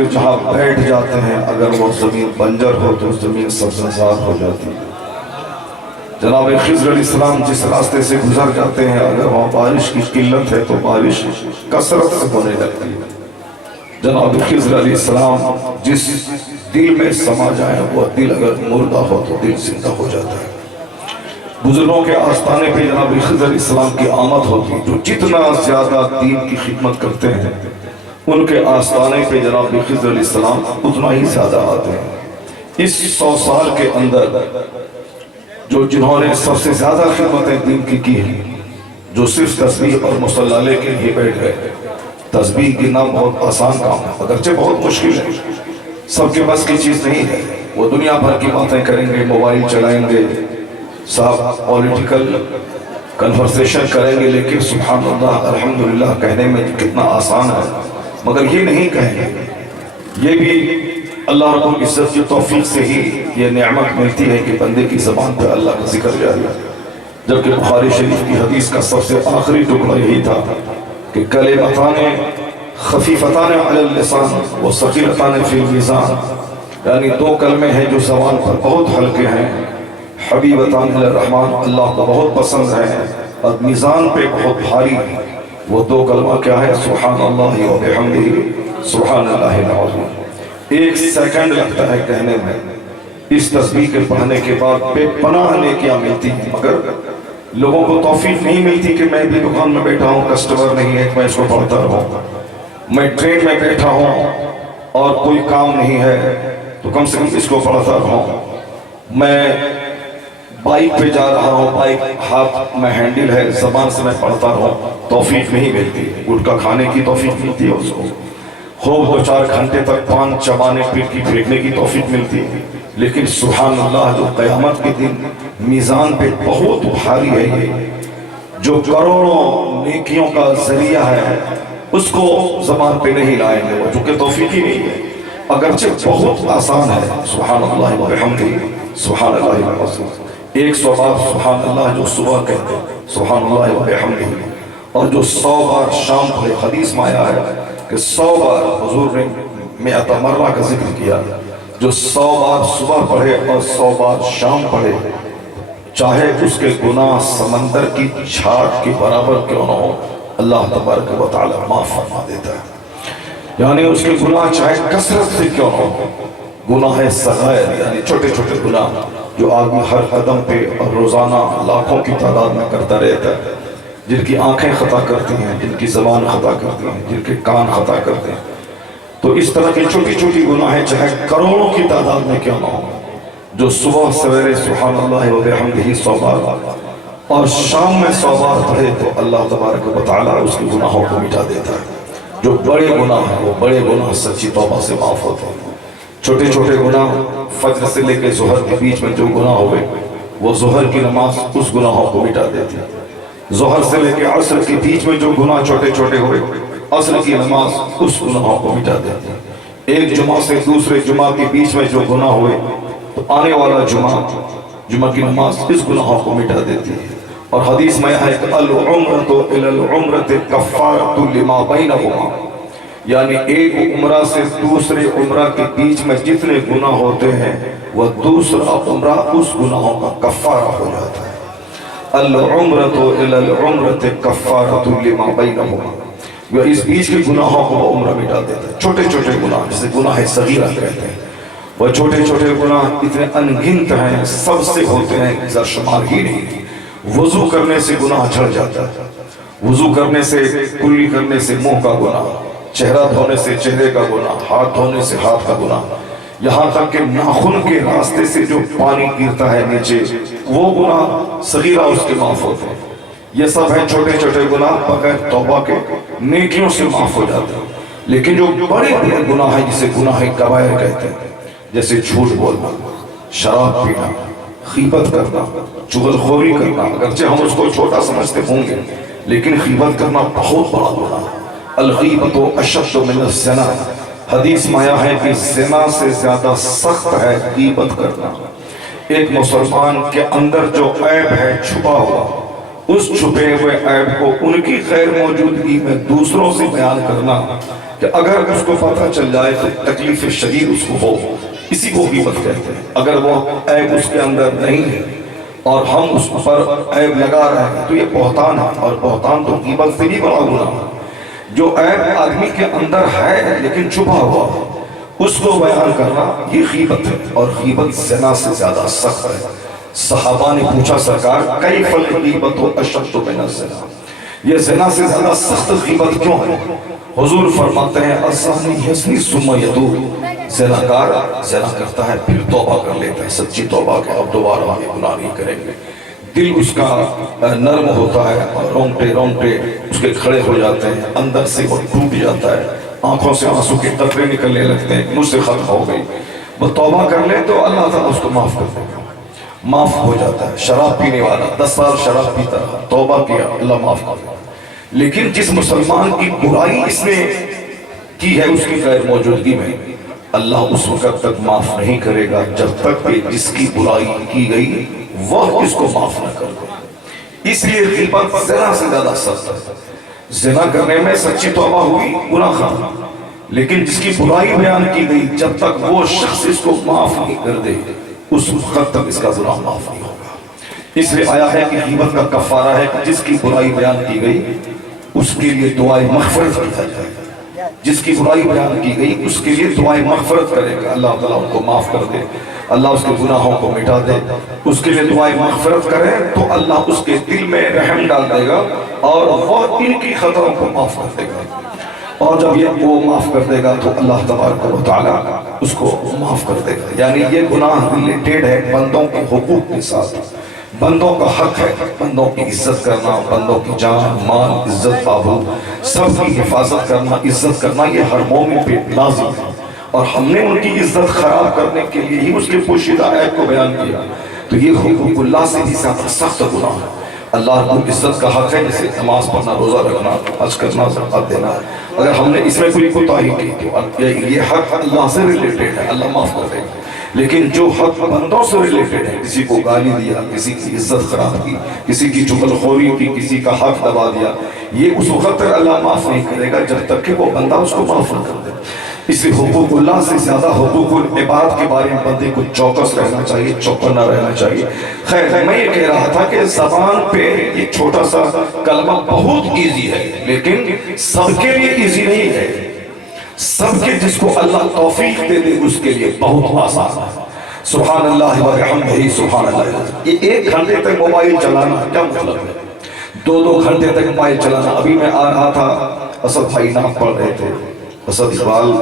چونکہ جہاں بیٹھ جاتے ہیں اگر وہ زمین بنجر ہو تو زمین سبززار ہو جاتی ہے۔ جناب خضر علیہ السلام جس راستے سے گزر جاتے ہیں اگر وہاں بارش کی قلت ہے تو بارش کثرت سے ہونے لگتی ہے۔ جناب خضر علیہ السلام جس دل میں سما جائے وہ دل اگر مردہ ہو تو دل زندہ ہو جاتا ہے۔ بزرگوں کے آستانے پہ جناب خضر علیہ السلام کی آمد ہوتی ہے، جو جتنا زیادہ دین کی خدمت کرتے ہیں ان کے آستانے پہ جناب خضر علیہ السلام اتنا ہی زیادہ آتے ہیں۔ اس 100 سال کے اندر جو جنہوں نے سب سے زیادہ خدمتیں دین کی ہیں، جو صرف تسبیح اور مصلی لے کے ہی بیٹھ گئے۔ تسبیح گننا بہت آسان کام ہے، اگرچہ بہت مشکل ہے، سب کے بس کی چیز نہیں ہے۔ وہ دنیا بھر کی باتیں کریں گے، موبائل چلائیں گے، صاحب پولیٹیکل کنورسیشن کریں گے، لیکن سبحان اللہ الحمدللہ کہنے میں کتنا آسان ہے، مگر یہ نہیں کہیں گے۔ یہ بھی اللہ رب العزت کی توفیق سے ہی یہ نعمت ملتی ہے کہ بندے کی زبان پہ اللہ کا ذکر جاری ہے۔ جبکہ بخاری شریف کی حدیث کا سب سے آخری ٹکڑا یہی تھا کہ کلمتان خفیفتان علی اللسان وثقیلتان فی المیزان، یعنی 2 کلمے ہیں جو زبان پر بہت ہلکے ہیں، حبیبتان الی الرحمن، اللہ کو بہت پسند ہے، اور میزان پہ بہت بھاری ہے۔ وہ 2 کلمہ کیا ہے؟ سبحان اللہ و بحمدہ سبحان اللہ العظیم۔ 1 سیکنڈ لگتا ہے کہنے میں۔ اس تسبیح کے پڑھنے کے بعد بے پناہ نیکیاں ملتی ہیں، مگر لوگوں کو توفیق نہیں ملتی کہ میں بھی دکان میں بیٹھا ہوں، کسٹمر نہیں ہے، میں اس کو پڑھتا رہوں، میں ٹرین میں بیٹھا ہوں اور کوئی کام نہیں ہے تو کم سے کم اس کو پڑھتا رہوں، میں بائک پہ جا رہا ہوں، بائک ہاتھ میں ہینڈل ہے، زبان سے میں پڑھتا رہوں، توفیق نہیں ملتی۔ گٹکا کھانے کی توفیق ملتی ہے اس کو، خوب 2-4 گھنٹے تک پان چبانے پیٹ کی پھینکنے کی توفیق ملتی ہے، لیکن سبحان اللہ جو قیامت کے دن میزان پہ بہت بھاری ہے، یہ جو کروڑوں نیکیوں کا ذریعہ ہے اس کو زبان پہ نہیں لائیں گے، وہ چونکہ توفیق ہی نہیں ہے، اگرچہ بہت آسان ہے۔ سبحان اللہ و بحمدہ سبحان اللہ العظیم، 100 بار سبحان اللہ جو صبح کہتے ہیں، سبحان اللہ و بحمدہ، اور جو 100 بار شام پڑھے، حدیث میں آیا ہے کہ 100 بار حضور نے 100 مرہ کا ذکر کیا، جو 100 بار صبح پڑھے اور 100 بار شام پڑھے، چاہے اس کے گناہ سمندر کی چھاٹ کے برابر کیوں نہ ہو، اللہ تبارک و تعالی معاف فرما دیتا ہے۔ یعنی اس کے گناہ چاہے کثرت سے کیوں نہ ہو، گناہ صغائر یعنی چھوٹے چھوٹے گناہ جو آدمی ہر قدم پہ اور روزانہ لاکھوں کی تعداد میں کرتا رہتا ہے، جن کی آنکھیں خطا کرتی ہیں، جن کی زبان خطا کرتی ہیں، جن کے کان خطا کرتے ہیں، تو اس طرح کی چھوٹی چھوٹی گناہیں چاہے کروڑوں کی تعداد میں کیوں نہ ہو، جو صبح سویرے سبحان اللہ و بحمدہ 100 بار اور شام میں 100 بار پڑھے تو اللہ تبارک و تعالیٰ اس کے گناہوں کو مٹا دیتا ہے۔ جو بڑے گناہ ہیں وہ بڑے گناہ سچی توبہ سے معاف ہوتے ہیں، چھوٹے چھوٹے گناہ فجر سے لے کے ظہر کے بیچ میں جو گناہ ہوئے وہ ظہر کی نماز اس گناہوں کو مٹا دیتی ہے، ظہر سے لے کے عصر کے بیچ میں جو گناہ چھوٹے چھوٹے ہوئے عصر کی نماز اس گناہوں کو مٹا دیتی ہے، ایک جمعہ سے دوسرے جمعہ کے بیچ میں جو گناہ ہوئے تو آنے والا جمعہ کی نماز اس گناہوں کو مٹا دیتی ہے۔ اور حدیث میں ہے کہ العمرۃ الی العمرۃ کفارۃ لما بینہما، یعنی ایک عمرہ سے دوسرے عمرہ کے بیچ میں جتنے گناہ ہوتے ہیں وہ دوسرا عمرہ اس گناہوں کا کفارہ ہو جاتا ہے۔ العمرۃ الی العمرۃ کفارۃ لما بینہما، وہ اس بیچ کے گناہوں کو وہ عمرہ مٹا دیتا ہے۔ چھوٹے چھوٹے گناہ جسے گناہ صغیرہ کہتے ہیں، وہ چھوٹے چھوٹے گناہ اتنے انگنت ہیں، سب سے ہوتے ہیں ذرا شمار ہی نہیں۔ وضو کرنے سے گناہ جھڑ جاتا ہے، وضو کرنے سے کلی کرنے سے منہ کا گناہ، چہرہ دھونے سے چہرے کا گناہ، ہاتھ دھونے سے ہاتھ کا گناہ، یہاں تک کہ ناخن کے راستے سے جو پانی گرتا ہے نیچے وہ گناہ صغیرہ اس کے معاف ہوتے ہیں۔ یہ سب ہیں چھوٹے چھوٹے گناہ بغیر توبہ کے نیکیوں سے معاف ہو جاتے ہیں، لیکن جو بڑے بڑے گناہ ہیں جسے گناہ کبائر کہتے ہیں، جیسے جھوٹ بولنا، شراب پینا، غیبت کرنا، چغلخوری کرنا، اگرچہ ہم اس کو چھوٹا سمجھتے ہوں گے لیکن غیبت کرنا بہت بڑا گناہ ہے۔ الغیبت اشد من الزنا، حدیث میں آیا ہے کہ زنا سے زیادہ سخت ہے غیبت کرنا۔ ایک مسلمان کے اندر جو عیب ہے چھپا ہوا، اس چھپے ہوئے عیب کو ان کی غیر موجودگی میں دوسروں سے بیان کرنا کہ اگر اس کو پتہ چل جائے تو تکلیف شدید اس کو ہو، اسی کو غیبت کہتے ہیں۔ اگر وہ عیب اس کے اندر نہیں ہے اور ہم اس پر عیب لگا رہے ہیں تو یہ بہتان ہے، اور بہتان تو غیبت سے بھی بڑا گناہ ہے۔ جو عیب آدمی کے اندر ہے لیکن چھپا ہوا اس کو بیان کرنا یہ غیبت ہے، اور غیبت زنا سے زیادہ سخت ہے۔ صحابہ نے پوچھا سرکار کیف الغیبۃ اشد من الزنا، یہ زنا سے زیادہ سخت غیبت کیوں ہے؟ حضور فرماتے ہیں الزانی یزنی ثم یتوب، زناکار زنا کرتا ہے پھر توبہ کر لیتا ہے، سچی توبہ کہ اب دوبارہ ہم گناہ نہیں کریں گے۔ دل اس کا نرم ہوتا ہے اور رونگٹے رونگٹے اس کے کھڑے ہو جاتے ہیں، اندر سے وہ ٹوٹ جاتا ہے، آنکھوں سے آنسو کے قطرے نکلنے لگتے ہیں، مجھ سے ختم ہو گئی۔ وہ توبہ کر لے تو اللہ تعالیٰ اس کو معاف کر دے گا، معاف ہو جاتا ہے۔ شراب پینے والا 10 سال شراب پیتا رہا، توبہ کیا، اللہ معاف کر دے گا۔ لیکن جس مسلمان کی برائی اس نے کی ہے اس کی غیر موجودگی میں، اللہ اس وقت تک معاف نہیں کرے گا جب تک کہ جس کی برائی کی گئی وہ اس کو معاف نہ کر دے۔ اس لیے غیبت زنا سے زیادہ سخت ہے۔ زنا کرنے میں سچی توبہ ہوئی گناہ خواہ، لیکن جس کی برائی بیان کی گئی جب تک وہ شخص اس کو معاف نہیں کر دے اس وقت تک اس کا گناہ معاف نہیں ہوگا۔ اس لیے آیا ہے کہ غیبت کا کفارہ ہے کہ جس کی برائی بیان کی گئی اس کے لیے دعائے مغفرت کی جائے، جس کی برائی بیان کی گئی اس کے لیے دعائیں مغفرت کرے گا، اللہ تعالیٰ ان کو معاف کر دے، اللہ اس کے گناہوں کو مٹا دے۔ اس کے لیے دعائیں مغفرت کرے تو اللہ اس کے دل میں رحم ڈال دے گا اور وہ ان کی خطاؤں کو معاف کر دے گا، اور جب یہ وہ معاف کر دے گا تو اللہ تبارک و تعالیٰ اس کو معاف کر دے گا۔ یعنی یہ گناہ ریلیٹڈ ہے بندوں کے حقوق کے ساتھ، بندوں کا حق ہے بندوں کی عزت کرنا، بندوں کی جان مال عزت آبرو سب کی حفاظت کرنا، عزت کرنا، یہ ہر مومن پہ لازم ہے۔ اور ہم نے ان کی عزت خراب کرنے کے لیے ہی اس کے پوشیدہ عیب کو بیان کیا، تو یہ حقوق اللہ سے بھی زیادہ سخت گناہ ہے۔ اللہ کو عزت کا حق ہے، جیسے نماز پڑھنا، روزہ رکھنا، حج کرنا، زکوٰۃ دینا۔ اگر ہم نے اس میں کوئی کوتاہی کی تو یہ حق اللہ سے ریلیٹڈ ہے، اللہ معاف کر دے گا۔ لیکن جو حق بندوں سے ریلیٹڈ ہے، کسی کو گالی دیا، کسی کی عزت خراب کی، کسی کی چغل خوری کی، کسی کا حق دبا دیا، یہ اس وقت تک اللہ معاف نہیں کرے گا جب تک کہ وہ بندہ اس کو معاف نہ کر دے۔ اس لیے حقوق اللہ سے زیادہ حقوق العباد کے بارے میں بندے کو چوکس رہنا چاہیے، چوکنا رہنا چاہیے۔ خیر میں یہ کہہ رہا تھا کہ زبان پہ یہ چھوٹا سا کلمہ بہت ایزی ہے، لیکن سب کے لیے ایزی نہیں ہے۔ سب کے جس کو اللہ توفیق دے دے اس کے لیے بہت آسان ہے۔ سبحان اللہ و بحمدہ سبحان اللہ۔ یہ 1 گھنٹے تک موبائل چلانا کیا مطلب ہے؟ 2 گھنٹے تک موبائل چلانا۔ ابھی میں آ رہا تھا، اسد بھائی نام پڑھ رہے تھے، اسد اقبال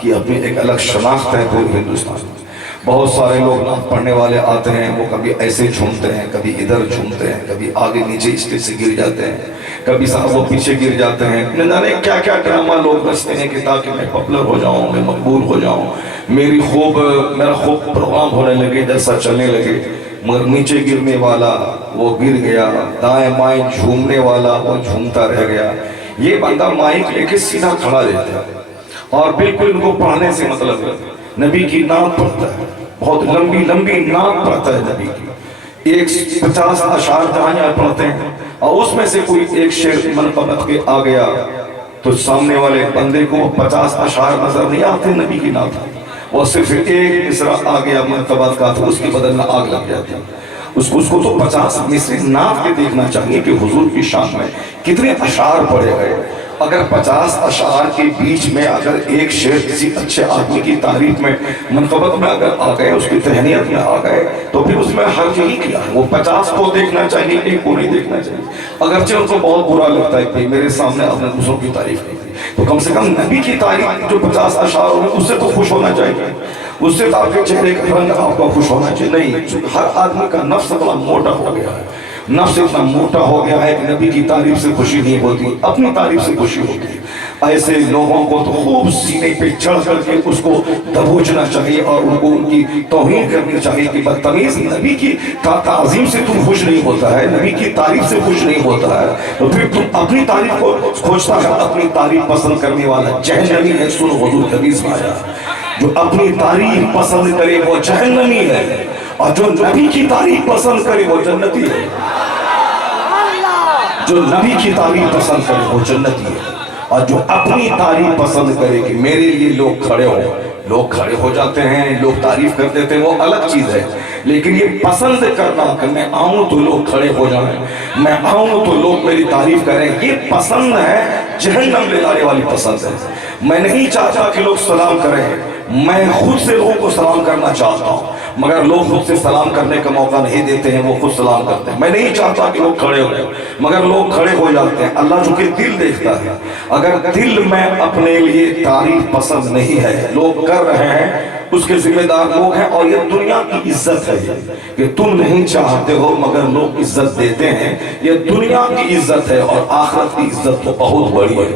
کی اپنی ایک الگ شناخت ہے پورے ہندوستان میں۔ بہت سارے لوگ نعت پڑھنے والے آتے ہیں، وہ کبھی ایسے جھومتے ہیں، کبھی ادھر جھومتے ہیں، کبھی آگے نیچے اسٹیج سے گر جاتے ہیں، کبھی صاحب وہ پیچھے گر جاتے ہیں۔ نہ جانے کیا کیا ڈرامہ لوگ رچتے ہیں کہ تاکہ میں پاپولر ہو جاؤں، میں مقبول ہو جاؤں، میرا خوب پروگرام ہونے لگے، جیسا چلنے لگے۔ مگر نیچے گرنے والا وہ گر گیا، دائیں بائیں جھومنے والا وہ جھومتا رہ گیا۔ یہ بندہ مائک لے کے سیدھا کھڑا رہتا ہے اور بالکل ان کو پڑھنے سے مطلب ہے، نبی کی نعت پڑھتا ہے، بہت لمبی لمبی نعت پڑھتا ہے نبی کی، 150 اشعار جہاں پڑھتے ہیں، اور اس میں سے کوئی ایک شعر منقبت کے آ گیا تو سامنے والے بندے کو 50 اشعار نظر نہیں آتے نبی کی نعت، وہ صرف ایک مصرع آ گیا منقبت کا تو اس کی بدن میں آگ لگ جاتی ہے۔ اس کو تو 50 مصرع نعت کے دیکھنا چاہیے کہ حضور کی شان میں کتنے اشعار پڑھے گئے۔ اگر 50 اشعار کے بیچ میں اگر ایک شعر کسی اچھے آدمی کی تعریف میں منقبت میں اگر آ گئے، اس کی تہنیت میں آ گئے، تو پھر اس میں حرج یہی کیا ہے؟ وہ 50 کو دیکھنا چاہیے، ایک کو نہیں دیکھنا چاہیے۔ اگرچہ ان کو بہت برا لگتا ہے کہ میرے سامنے آپ نے دوسروں کی تعریف کی تھی، تو کم سے کم نبی کی تعریف جو 50 اشعار ہوئے اس سے تو خوش ہونا چاہیے، اس سے تو آپ کے چہرے کا رنگ آپ کو خوش ہونا چاہیے۔ نہیں، ہر آدمی کا نفس بڑا موٹا ہو گیا ہے، نفس اتنا موٹا ہو گیا ہے کہ نبی کی تعریف سے خوشی نہیں ہوتی، اپنی تعریف سے خوشی ہوتی ہے۔ ایسے لوگوں کو تو خوب سینے پہ چڑھ کر کے اس کو دبوچنا چاہیے اور ان کو ان کی توہین کرنی چاہیے کہ بدتمیز، نبی کی تعظیم سے تم خوش نہیں ہوتا ہے، نبی کی تعریف سے خوش نہیں ہوتا ہے، تو پھر تم اپنی تعریف کو کھوجتا ہے۔ اپنی تعریف پسند کرنے والا جہنمی ہے، سن حضور حدیث میں آیا، جو اپنی تعریف پسند کرے وہ جہنمی ہے، اور جو نبی کی تعریف پسند کرے وہ جنتی ہے۔ جو نبی کی تعریف پسند کرے وہ جنتی ہے۔ اور جو اپنی تعریف پسند کرے کہ میرے لیے لوگ کھڑے ہو، لوگ کھڑے ہو جاتے ہیں، لوگ تعریف کر دیتے ہیں، وہ الگ چیز ہے، لیکن یہ پسند کرنا کہ میں آؤں تو لوگ کھڑے ہو جائیں، میں آؤں تو لوگ میری تعریف کریں، یہ پسند ہے، جہنم لے جانے والی پسند ہے۔ میں نہیں چاہتا کہ لوگ سلام کریں، میں خود سے لوگوں کو سلام کرنا چاہتا ہوں، مگر لوگ خود سے سلام کرنے کا موقع نہیں دیتے ہیں، وہ خود سلام کرتے ہیں۔ میں نہیں چاہتا کہ لوگ کھڑے ہو، مگر لوگ کھڑے ہو جاتے ہیں۔ اللہ چونکہ دل دیکھتا ہے، اگر دل میں اپنے لیے تعریف پسند نہیں ہے، لوگ کر رہے ہیں، اس کے ذمہ دار لوگ ہیں، اور یہ دنیا کی عزت ہے کہ تم نہیں چاہتے ہو مگر لوگ عزت دیتے ہیں، یہ دنیا کی عزت ہے، اور آخرت کی عزت تو بہت بڑی ہے۔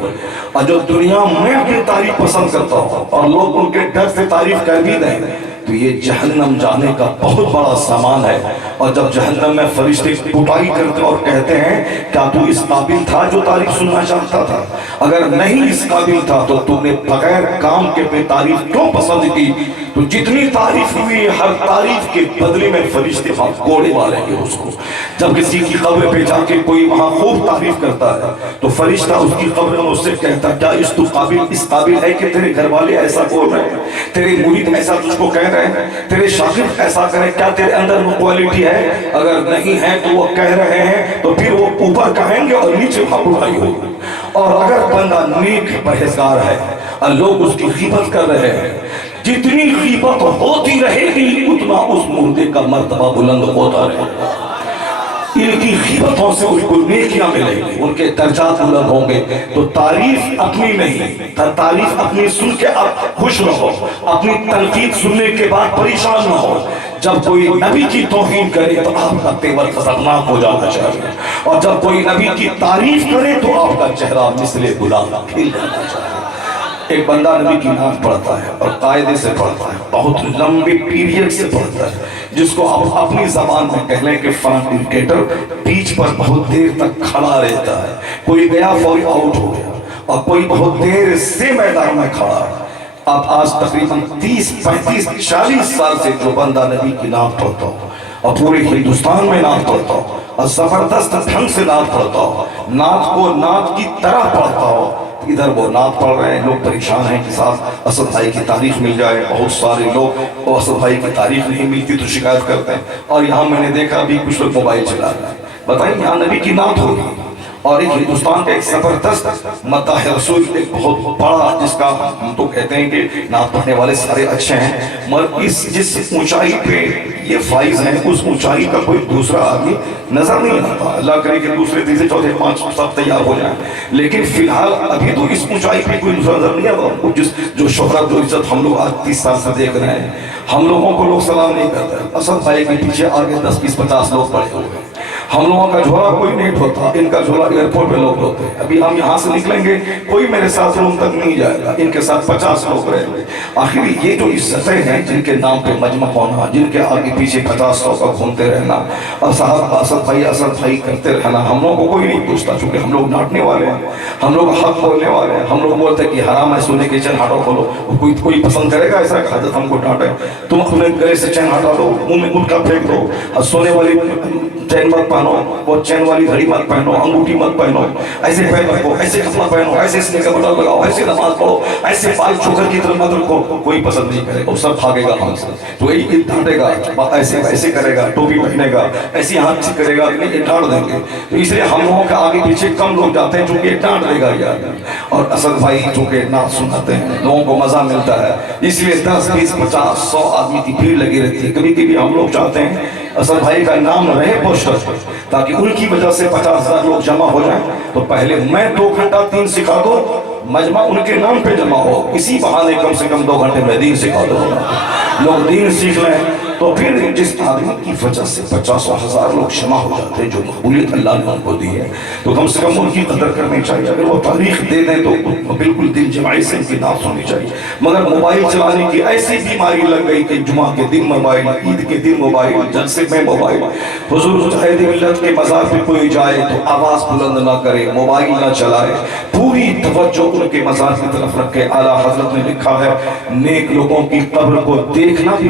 اور جو دنیا میں اپنی تعریف پسند کرتا ہوں اور لوگ ان کے ڈر سے تعریف کر بھی دیں تو یہ جہنم جانے کا بہت بڑا سامان ہے۔ اور جب جہنم میں فرشتے پٹائی کرتے اور کہتے ہیں کیا تو اس قابل تھا جو تعریف سننا چاہتا تھا؟ اگر نہیں اس قابل تھا تو تم نے بغیر کام کے اپنی تعریف کیوں پسند کی؟ تو جتنی تعریف ہوئی ہر تعریف کے بدلے میں فرشتے کوڑے ماریں گے اس کو۔ جب کسی کی قبر پہ جا کے کوئی وہاں خوب تعریف کرتا ہے تو فرشتہ اس کی قبر میں اس سے کہتا کیا اس قابل ہے کہ تیرے گھر والے ایسا بول رہے ہیں، تیرے مرید ایسا تجھ کو کہہ رہے ہیں، تیرے شاگرد ایسا کریں، کیا تیرے اندر وہ کوالٹی ہے؟ اگر نہیں ہے تو وہ کہہ رہے ہیں تو پھر وہ اوپر کہیں گے اور نیچے برائی ہوگی۔ اور اگر بندہ نیک پرہیزگار ہے اور لوگ اس کی غیبت کر رہے ہیں، جتنی غیبت ہوتی رہے گی اتنا اس مردے کا مرتبہ بلند ہوتا رہے گا۔ ان کی غیبتوں سے ان کو نیکیاں ملیں گی، ان کے درجات بلند ہوں گے۔ تو تعریف اپنی نہیں، تعریف اپنی سن کے آپ خوش نہ ہو، اپنی تنقید سننے کے بعد پریشان نہ ہو۔ جب کوئی نبی کی توہین کرے تو آپ کا تیور خطرناک ہو جانا چاہیے، اور جب کوئی نبی کی تعریف کرے تو آپ کا چہرہ مثل گلاب کھل جانا چاہیے۔ ایک بندہ نبی کی نعت پڑھتا ہے اور قاعدے سے پڑھتا ہے، بہت لمبے پیریڈ سے پڑھتا ہے، جس کو آپ اپنی زبان میں کہہ لیں کہ فلان کرکٹر پیچ پر بہت دیر تک کھڑا رہتا ہے، کوئی گیا فوری آؤٹ ہو گیا، اور کوئی بہت دیر سے میدان میں کھڑا ہے۔ آپ آج تقریباً 30 35 40 سال سے جو بندہ نبی کی نعت پڑھتا ہو اور پورے ہندوستان میں نعت پڑھتا ہو اور زبردست ڈھنگ سے نعت پڑھتا ہو، نعت کو نعت کی طرح پڑھتا ہو، ادھر وہ نعت پڑھ رہے ہیں، لوگ پریشان ہیں کہ صاحب اسد بھائی کی تاریخ مل جائے، بہت سارے لوگ اسد بھائی کی تاریخ نہیں ملتی تو شکایت کرتے ہیں، اور یہاں میں نے دیکھا ابھی کچھ لوگ موبائل چلا رہے ہیں۔ بتائیں یہاں نبی کی نعت ہوگی، اور ایک ہندوستان کا ایک زبردست مداح رسول ایک بہت بڑا، جس کا ہم تو کہتے ہیں کہ نعت پڑھنے والے سارے اچھے ہیں، مگر جس اونچائی پہ یہ فائز ہیں اس اونچائی کا کوئی دوسرا آدمی نظر نہیں آتا۔ اللہ کرے کہ دوسرے تیسرے چوتھے پانچ سب تیار ہو جائیں، لیکن فی الحال ابھی تو اس اونچائی پہ کوئی دوسرا نظر نہیں آتا۔ جو شہرت جو عزت ہم لوگ آج 30 سال سے دیکھ رہے ہیں، ہم لوگوں کو لوگ سلام نہیں کرتے، اسد بھائی کے پیچھے آگے 10 20 50 لوگ پڑے ہوئے ہیں، ہم لوگوں کا جھولا کوئی نہیں ڈھوتا، ان کا جھولا ایئرپورٹ پہ لوگ ڈھوتے ہیں۔ ابھی ہم یہاں سے نکلیں گے کوئی میرے ساتھ روم تک نہیں جائے گا، ان کے ساتھ 50 لوگ رہیں گے۔ آخر یہ جو عزتیں ہیں جن کے نام پہ مجمع ہونا، جن کے آگے پیچھے 50 لوگ کا گھومتے رہنا اور صاحب اسد بھائی کرتے رہنا، ہم لوگوں کو کوئی نہیں پوچھتا، چونکہ ہم لوگ ڈانٹنے والے ہیں، ہم لوگ حق بولنے والے ہیں، ہم لوگ بولتے ہیں کہ حرام ہے سونے کے چین ہٹاؤ کھولو، کوئی پسند کرے گا ایسا کہ حضرت ہم کو ڈانٹے؟ تم اپنے گلے سے چین ہٹا دو، منہ میں گٹکا پھینک دو، اور سونے والی چین مت پہنو، وہ چین والی گھڑی مت پہنو، انگوٹھی مت پہنو، ایسے پیر رکھو، ایسے کپڑا پہنو، ایسے سنے کا بٹن لگاؤ، ایسے نماز پڑھو، ایسے بال چوکر کی طرف مت رکھو، کوئی پسند نہیں کرے گا، سب بھاگے گا ہم سے۔ تو یہی ڈانٹے گا، ایسے کرے گا، ٹوپی پہنے گا، ایسی ہاتھ سے کرے گا، یہ ڈانٹ دیں گے۔ تو اس لیے ہم لوگوں کے آگے پیچھے کم لوگ جاتے ہیں چونکہ یہ ڈانٹ دے گا یار، اور اسد بھائی چونکہ نعت سناتے ہیں لوگوں کو مزہ ملتا ہے، اس لیے 10 20 50 100 آدمی کی بھیڑ لگی رہتی ہے۔ کبھی کبھی ہم لوگ چاہتے ہیں اسد بھائی کا نام رہے پوسٹر پر، تاکہ ان کی وجہ سے 50,000 لوگ جمع ہو جائیں، تو پہلے میں 2 گھنٹہ 3 سکھا دو، مجمع ان کے نام پہ جمع ہو، اسی بہانے کم سے کم 2 گھنٹے میں دین سکھا دو، لوگ دین سیکھ لیں۔ تو پھر جس آدمی کی وجہ سے 50 و 1000 لوگ جمع ہو جاتے ہیں، جو مقبولیت اللہ نے ان کو دی ہے، تو کم سے کم ان کی قدر کرنی چاہیے۔ اگر وہ تاریخ دے دیں تو بالکل دل جمعی سے ان کی نعت سننی چاہیے، مگر موبائل چلانے کی ایسی بیماری لگ گئی کہ جمعہ کے دن موبائل، عید کے دن موبائل، جلسے میں موبائل۔ حضور مجاہد ملت کے مزار پہ کوئی جائے تو آواز بلند نہ کرے، موبائل نہ چلائے، پوری توجہ ان کے مزار کی طرف رکھے۔ اعلیٰ حضرت نے لکھا ہے نیک لوگوں کی قبر کو دیکھنا بھی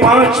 5